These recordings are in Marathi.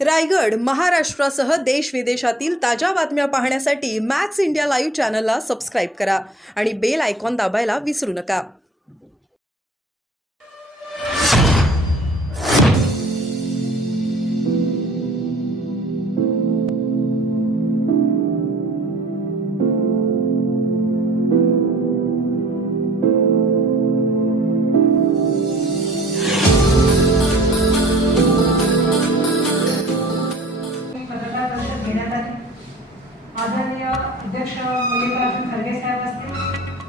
रायगड, महाराष्ट्रासह देश विदेशातील ताज्या बातम्या पाहण्यासाठी मॅक्स इंडिया लाईव्ह चॅनलला सबस्क्राईब करा आणि बेल आयकॉन दाबायला विसरू नका. आदरणीय अध्यक्ष मल्लिकार्जुन खरगे साहेब असतील,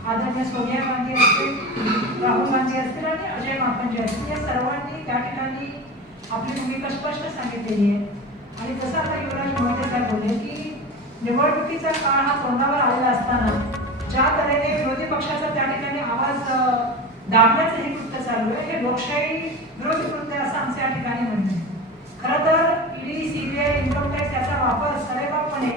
आदरणीय सोनिया गांधी असतील, राहुल गांधी असतील आणि अजय माकनजी असतील, या सर्वांनी त्या ठिकाणी आपली भूमिका स्पष्ट सांगितलेली आहे. आणि जसं आता युवराज मोहिते साहेब बोलले की निवडणुकीचा काळ हा तोंडावर आलेला असताना ज्या तऱ्हेने विरोधी पक्षाचा त्या ठिकाणी आवाज दाबण्याचं हे कृत्य चालू आहे, हे लोकशाही विरोधी कृत्य असं आमचं या ठिकाणी म्हणणं आहे. खरं तर ईडी, सीबीआय, इन्कम टॅक्स याचा वापर सरेबागपणे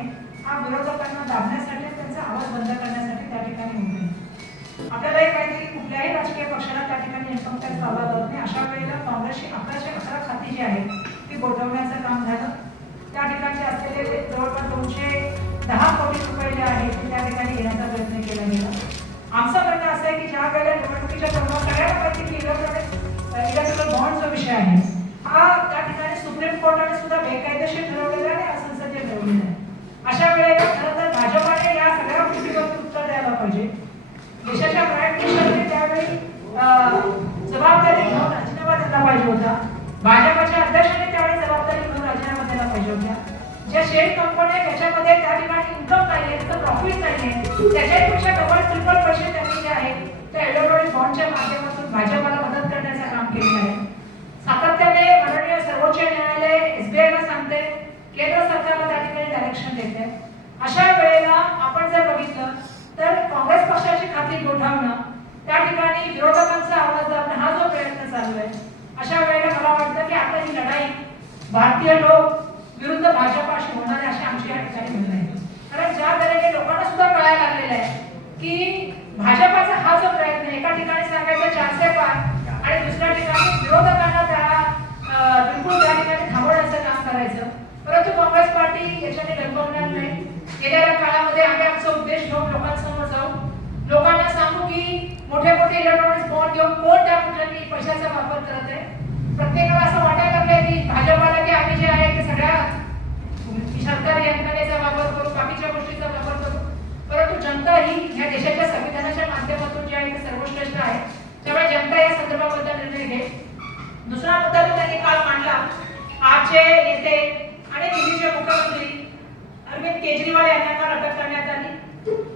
हा विरोधकांना दाबण्यासाठी, त्यांचा आवाज बंद करण्यासाठी त्या ठिकाणी होत आहे. आपल्यालाही माहिती आहे की कुठल्याही राजकीय पक्षाला त्या ठिकाणी इन्कम टॅक्स लावला जात नाही. अशा वेळेला काँग्रेसची 1111 खाती जी आहेत ती गोठवण्याचं काम झालं. त्या ठिकाणी असलेले जवळपास 210 कोटी रुपये जे आहेत ते त्या ठिकाणी घेण्याचा प्रयत्न केला गेला. आमचं म्हणणं असं आहे की ज्या वेळेला निवडणुकीच्या तोंडावर सगळ्यांना माहिती की इलेक्ट्रॉनिक बॉन्ड जो विषय आहे हा त्या ठिकाणी सुप्रीम कोर्टाने सुद्धा बेकायदेशीर ठरवलेला आहे, असंसदीय ठरवलेला आहे. अशा वेळेला खरं तर भाजपाने या सगळ्या गोष्टींवर उत्तर द्यायला पाहिजे. देशाच्या प्राईम मिनिस्टरने त्यावेळी जबाबदारी घेऊन राजीनामा दिला पाहिजे होता. भाजपच्या अध्यक्षांनी त्यावेळी जबाबदारी घेऊन राजीनामा दिला पाहिजे होता. ज्या शेअर कंपन्या त्याच्यामध्ये त्या ठिकाणी इन्कम नाहीये, त्याचं प्रॉफिट नाहीये, त्याच्यापेक्षा डबल ट्रिपल पैसे त्यांनी जे आहेत त्या इलेक्ट्रॉनिक बॉन्डच्या माध्यमातून भाजपला मदत करण्याचं काम केलेलं आहे. सातत्याने माननीय सर्वोच्च न्यायालय एसबीआयला सांगते, केंद्र सरकारला त्या ठिकाणी डायरेक्शन देते. अशा वेळेला आपण जर बघितलं तर काँग्रेस पक्षाची खाती गोठवणं, त्या ठिकाणी विरोधकांचा आवाज दाबणं हा जो प्रयत्न चालू आहे, अशा वेळेला मला वाटतं की आता ही लढाई भारतीय लोक विरुद्ध भाजपाशी होणार आहे अशी आमची या ठिकाणी म्हणणं आहे. कारण ज्या तऱ्हेने लोकांना सुद्धा कळायला लागलेलं आहे की भाजपाचा हा जो प्रयत्न आहे, एका ठिकाणी सांगायचं 400 पार आणि दुसऱ्या ठिकाणी विरोधकांना त्याला बिलकुल त्या ठिकाणी थांबवण्याचं काम करायचं. परंतु काँग्रेस पार्टी याच्याने डगमगणार नाही. गेल्या काळामध्ये आम्ही आमचा उद्देश घेऊन लोकांसमोर जाऊ, लोकांना सांगू की मोठे मोठे इलेक्ट्रॉनिक्स बॉन्ड घेऊन कोण त्या कुठल्याही पैशाचा वापर करत आहे. प्रत्येकाला असं वाटायला लागलंय की भाजपाला की आम्ही जे आहे ते सगळ्या सरकारी यंत्रणेचा वापर करू, बाकीच्या गोष्टीचा वापर करू. परंतु जनता ही या देशाच्या संविधानाच्या माध्यमातून जे आहे ते सर्वश्रेष्ठ आहे. त्यामुळे जनता या संदर्भाबद्दल निर्णय घेईल. दुसरा मुद्दा जो त्यांनी काल मांडला, आपचे नेते आणि दिल्लीचे मुख्यमंत्री अरविंद केजरीवाल यांना काल अटक करण्यात आली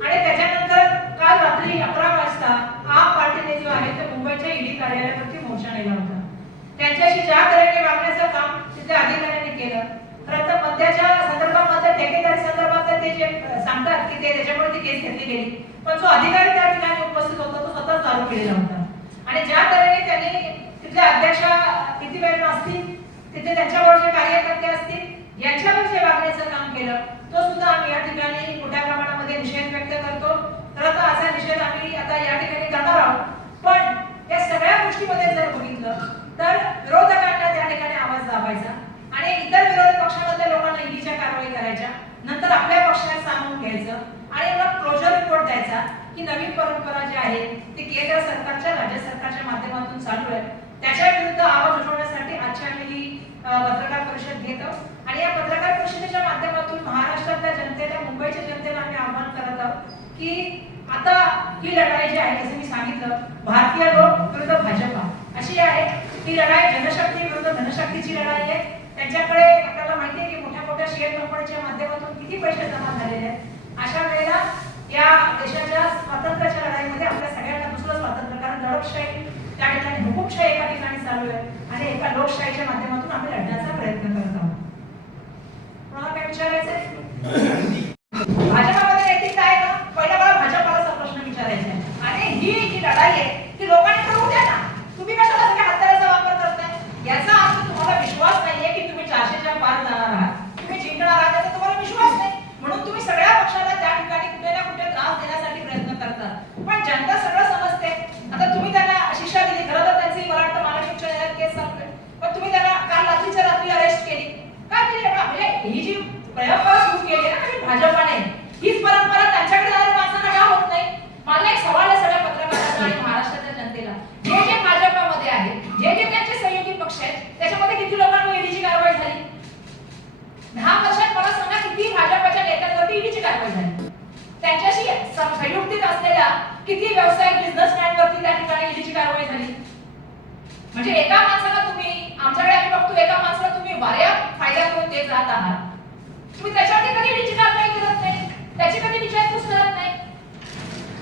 आणि त्याच्यानंतर काल रात्री 11 वाजता आप पार्टीने जो आहे ते मुंबईच्या ईडी कार्यालयावरती मोर्चा नेला होता. त्यांच्याशी ज्या तऱ्हेने वागण्याचं काम तिथे अधिकाऱ्यांनी केलं, खरं तर मद्याच्या संदर्भामध्ये ठेकेदारी संदर्भात ते जे सांगतात की ते त्याच्यामुळे ती केस घेतली गेली, पण जो अधिकारी त्या ठिकाणी उपस्थित होता तो स्वतः चालू केलेला होता. आणि ज्या तऱ्हेने त्यांनी तिथल्या अध्यक्षा किती वेळ असतील, तिथे त्यांच्याबरोबर जे कार्यकर्ते असतील यांच्यावर जे वागण्याचं काम केलं, तो सुद्धा आम्ही या ठिकाणी मोठ्या प्रमाणामध्ये निषेध व्यक्त करतो. खरं तर असा निषेध आम्ही आता या ठिकाणी करणार आहोत. पण या सगळ्या गोष्टीमध्ये जर बघितलं तर विरोधकांना त्या ठिकाणी आवाज दाबायचा आणि इतर विरोधी पक्षामधल्या लोकांना ईडीच्या कारवाई करायच्या, नंतर आपल्या पक्षाला सामावून घ्यायचं आणि मग क्लोजर रिपोर्ट द्यायचा की नवीन परंपरा जी आहे ती केंद्र सरकारच्या, राज्य सरकारच्या माध्यमातून चालू आहे. त्याच्या विरुद्ध आवाज उठवण्यासाठी आजची आम्ही ही पत्रकार परिषद घेत आहोत. आणि या पत्रकार परिषदेच्या माध्यमातून महाराष्ट्रातल्या जनतेला, मुंबईच्या जनतेला आम्ही आव्हान करत आहोत की आता ही लढाई जी आहे, जसं मी सांगितलं, भारतीय लोक विरुद्ध भाजपा अशी आहे. ही लढाई जनशक्ती विरुद्ध धनशक्तीची लढाई आहे. त्यांच्याकडे आपल्याला माहिती आहे की मोठ्या मोठ्या शेअर कंपनीच्या माध्यमातून किती पैसे जमा झालेले आहेत. अशा वेळेला या देशाच्या स्वातंत्र्याच्या लढाईमध्ये आपल्या सगळ्यांना दुसरं स्वातंत्र्य, कारण दडपशाही त्या ठिकाणी, हुकुमशाही एका ठिकाणी चालू आहे आणि एका लोकशाहीच्या माध्यमातून आम्ही लढण्याचा प्रयत्न करत आहोत. मला काय विचारायचंय? भाजपामध्ये नैतिकता आहे का? पहिला मला भाजपाला प्रश्न विचारायचा आहे. आणि ही जी लढाई आहे ती लोकांनी ठरवू द्या ना. तुम्ही कशाला सगळ्या हत्याराचा वापर करताय? याचा अर्थ तुम्हाला विश्वास नाहीये की तुम्ही 400च्या पार जाणार आहात, तुम्ही जिंकणार आहात, याचा तुम्हाला विश्वास नाही. म्हणून तुम्ही सगळ्या पक्षाला त्या ठिकाणी कुठे ना कुठे त्रास देण्यासाठी प्रयत्न करतात. पण जनता सगळं समजते. आता तुम्ही त्यांना शिक्षा दिली, खरं तर त्यांची मला वाटतं महाराष्ट्र उच्च न्यायालयात केस संपली, पण तुम्ही त्यांना काल रात्रीच्या रात्री अरेस्ट केली का? जात आहात, तुम्ही त्याच्यावरती कधी ईडीची कारवाई करत नाही, त्याची कधी विचारपूस करत नाही.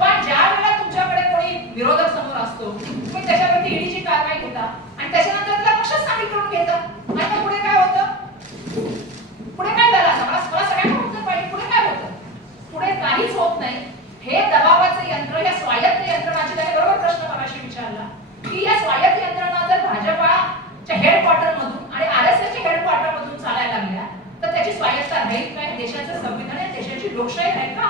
पण ज्या वेळेला तुमच्याकडे कोणी विरोधक समोर असतो, तुम्ही त्याच्यावरती ईडीची कारवाई घेता आणि त्याच्यानंतर त्याला पक्षच सामील करून घेता. आणि मग पुढे काय होतं? पुढे काय झालं? आता मला सगळ्यांना उत्तर पाहिजे. पुढे काय होतं? पुढे काहीच होत नाही. हे दबावाचं यंत्र, या स्वायत्त यंत्रणाची, त्याने बरोबर प्रश्न मगाशी विचारला की या स्वायत्त यंत्रणा जर भाजपाच्या हेडक्वार्टर मधून आणि आरएसएसच्या हेडक्वार्टर मधून चालायला लागल्या तर त्याची स्वायत्तता राहील काय? देशाचं संविधान आहे, देशाची लोकशाही राहील का?